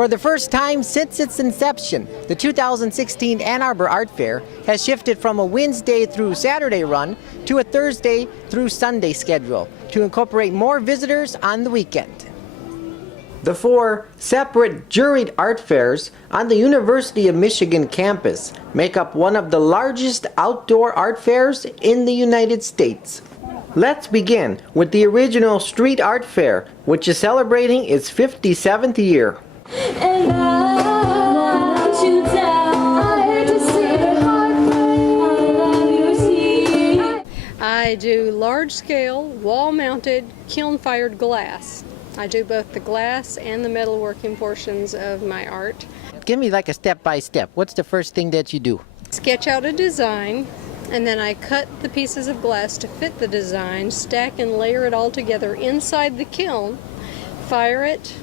For the first time since its inception, the 2016 Ann Arbor Art Fair has shifted from a Wednesday through Saturday run to a Thursday through Sunday schedule to incorporate more visitors on the weekend. The 4 separate juried art fairs on the University of Michigan campus make up one of the largest outdoor art fairs in the United States. Let's begin with the original Street Art Fair, which is celebrating its 57th year. And I want you down. I hate to see your heart break. I love you, see. I do large-scale, wall-mounted, kiln-fired glass. I do both the glass and the metalworking portions of my art. Give me like a step-by-step. What's the first thing that you do? Sketch out a design, and then I cut the pieces of glass to fit the design, stack and layer it all together inside the kiln, fire it,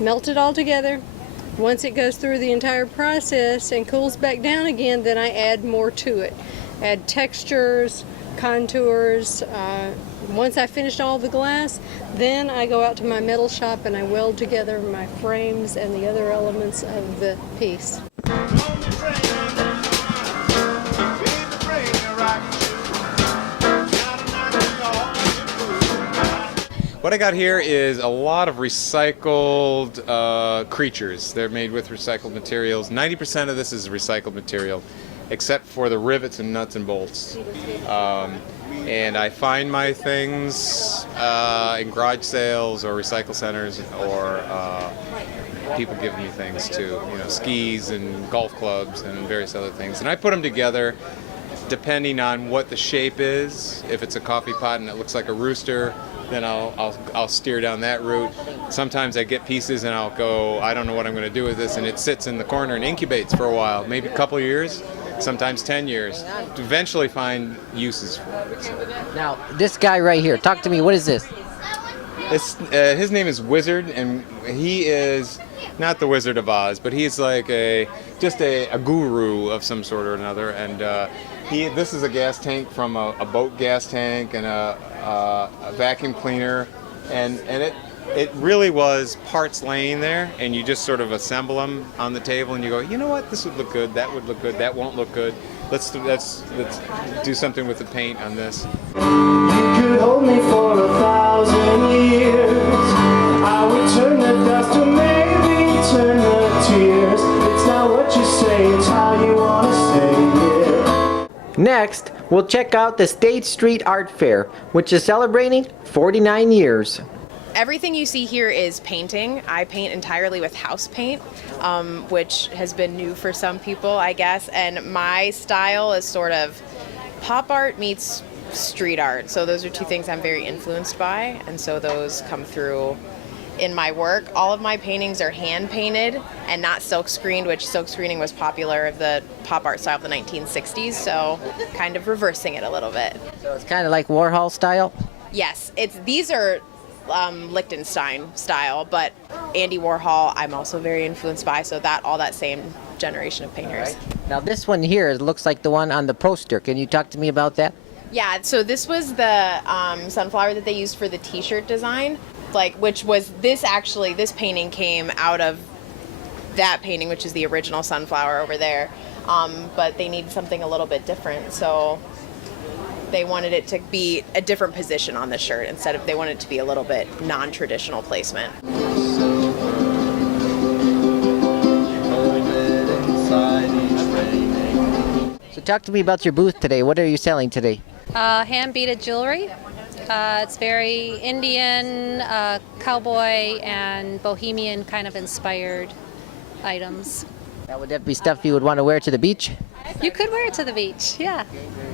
melt it all together. Once it goes through the entire process and cools back down again, then I add more to it. Add textures, contours. Once I finish all the glass, then I go out to my metal shop and I weld together my frames and the other elements of the piece. What I got here is a lot of recycled creatures. They're made with recycled materials. 90% of this is recycled material, except for the rivets and nuts and bolts. And I find my things in garage sales or recycle centers, or people give me things too, skis and golf clubs and various other things. And I put them together depending on what the shape is. If it's a coffee pot and it looks like a rooster, then I'll steer down that route. Sometimes I get pieces and I'll go, I don't know what I'm going to do with this, and it sits in the corner and incubates for a while, maybe a couple of years, sometimes 10 years, to eventually find uses for it. Now, this guy right here, talk to me, what is this? His name is Wizard, and he is not the Wizard of Oz, but he's like just a guru of some sort or another. And this is a gas tank from a boat gas tank and a vacuum cleaner, and it really was parts laying there, and you just sort of assemble them on the table, and you go, you know what, this would look good, that would look good, that won't look good. Let's do something with the paint on this. You could hold me for 1,000 years. I would turn the dust to maybe turn the tears. It's not what you say, it's how you want to say it. Next, we'll check out the State Street Art Fair, which is celebrating 49 years. Everything you see here is painting. I paint entirely with house paint, which has been new for some people, I guess. And my style is sort of pop art meets street art. So those are two things I'm very influenced by, and so those come through in my work. All of my paintings are hand painted and not silk screened, which silk screening was popular of the pop art style of the 1960s, so kind of reversing it a little bit. So it's kind of like Warhol style? Yes, these are Lichtenstein style, but Andy Warhol I'm also very influenced by, so all that same generation of painters. Right. Now this one here looks like the one on the poster. Can you talk to me about that? Yeah, so this was the sunflower that they used for the t-shirt design, which was this painting came out of that painting, which is the original sunflower over there, but they needed something a little bit different, so they wanted it to be a different position on the shirt they wanted it to be a little bit non-traditional placement. So talk to me about your booth today. What are you selling today? Hand-beaded jewelry. It's very Indian, cowboy, and bohemian kind of inspired items. Now, would that be stuff you would want to wear to the beach? You could wear it to the beach, yeah.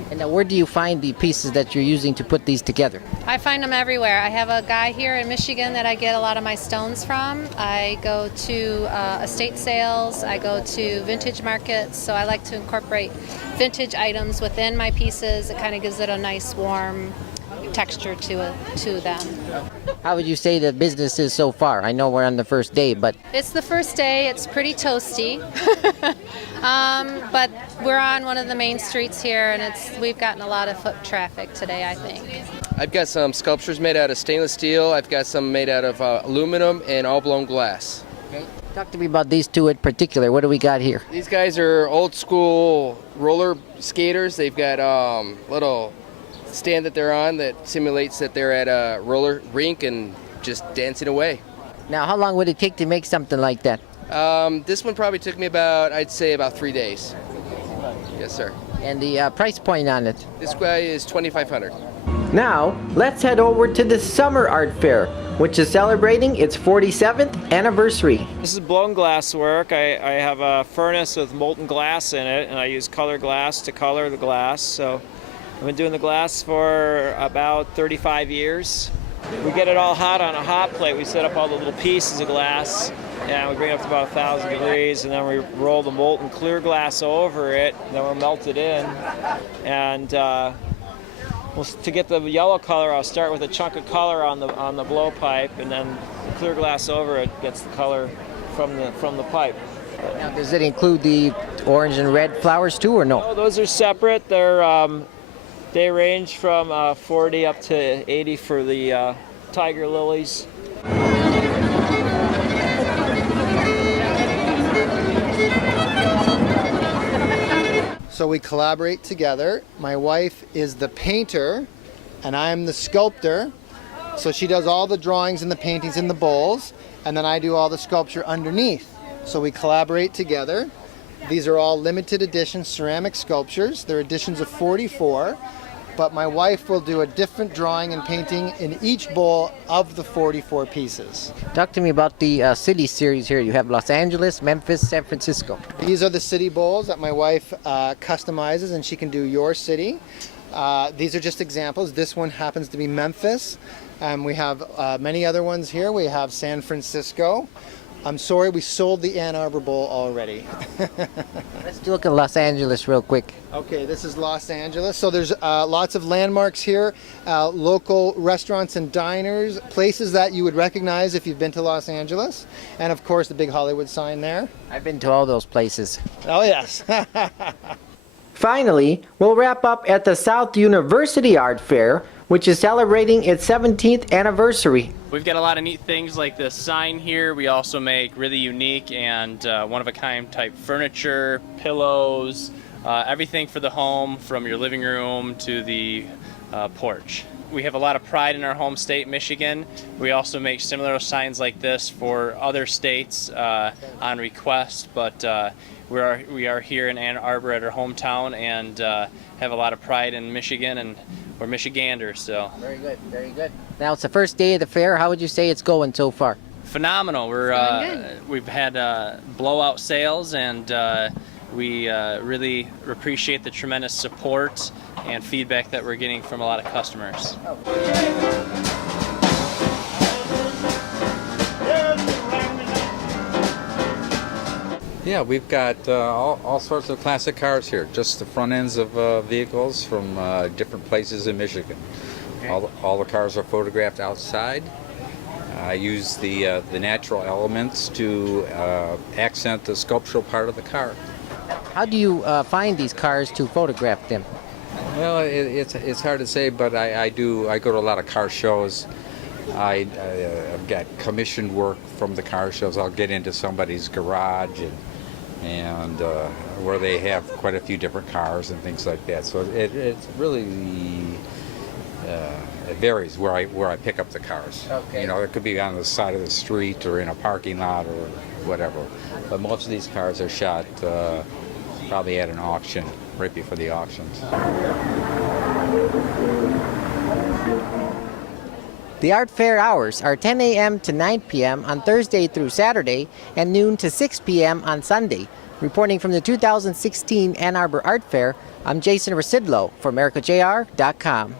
And now where do you find the pieces that you're using to put these together? I find them everywhere. I have a guy here in Michigan that I get a lot of my stones from. I go to estate sales. I go to vintage markets. So I like to incorporate vintage items within my pieces. It kind of gives it a nice warm texture to them. How would you say the business is so far? I know we're on the first day, but... It's the first day. It's pretty toasty. But we're on one of the main streets here, and we've gotten a lot of foot traffic today, I think. I've got some sculptures made out of stainless steel. I've got some made out of aluminum and all blown glass. Talk to me about these two in particular. What do we got here? These guys are old school roller skaters. They've got little stand that they're on that simulates that they're at a roller rink and just dancing away. Now, how long would it take to make something like that? This one probably took me I'd say about 3 days. Yes, sir. And the price point on it? This guy is $2,500. Now, let's head over to the Summer Art Fair, which is celebrating its 47th anniversary. This is blown glass work. I have a furnace with molten glass in it, and I use color glass to color the glass. So I've been doing the glass for about 35 years. We get it all hot on a hot plate. We set up all the little pieces of glass, and we bring it up to about 1,000 degrees, and then we roll the molten clear glass over it, and then we'll melt it in. And to get the yellow color, I'll start with a chunk of color on the blowpipe, and then the clear glass over it gets the color from the pipe. Now, does it include the orange and red flowers too, or no? No, those are separate. They range from 40 up to 80 for the tiger lilies. So we collaborate together. My wife is the painter and I'm the sculptor. So she does all the drawings and the paintings in the bowls, and then I do all the sculpture underneath. So we collaborate together. These are all limited edition ceramic sculptures. They're editions of 44, but my wife will do a different drawing and painting in each bowl of the 44 pieces. Talk to me about the city series here. You have Los Angeles, Memphis, San Francisco. These are the city bowls that my wife customizes, and she can do your city. These are just examples. This one happens to be Memphis. We have many other ones here. We have San Francisco. I'm sorry, we sold the Ann Arbor Bowl already. Let's look at Los Angeles real quick. Okay, this is Los Angeles. So there's lots of landmarks here, local restaurants and diners, places that you would recognize if you've been to Los Angeles. And of course, the big Hollywood sign there. I've been to all those places. Oh, yes. Finally, we'll wrap up at the South University Art Fair, which is celebrating its 17th anniversary. We've got a lot of neat things like this sign here. We also make really unique and one-of-a-kind type furniture, pillows, everything for the home, from your living room to the porch. We have a lot of pride in our home state, Michigan. We also make similar signs like this for other states on request, but we are here in Ann Arbor at our hometown and have a lot of pride in Michigan, and we're Michiganders, so. Very good, very good. Now it's the first day of the fair. How would you say it's going so far? Phenomenal. We've had blowout sales, and we really appreciate the tremendous support and feedback that we're getting from a lot of customers. Yeah, we've got all sorts of classic cars here, just the front ends of vehicles from different places in Michigan. All the cars are photographed outside. I use the natural elements to accent the sculptural part of the car. How do you find these cars to photograph them? Well, it's hard to say, but I go to a lot of car shows. I've got commissioned work from the car shows. I'll get into somebody's garage and where they have quite a few different cars and things like that. So it's really it varies where I pick up the cars. Okay. You know, it could be on the side of the street or in a parking lot or whatever. But most of these cars are shot probably at an auction, right before the auctions. The art fair hours are 10 a.m. to 9 p.m. on Thursday through Saturday and noon to 6 p.m. on Sunday. Reporting from the 2016 Ann Arbor Art Fair, I'm Jason Rzucidlo for AmericaJR.com.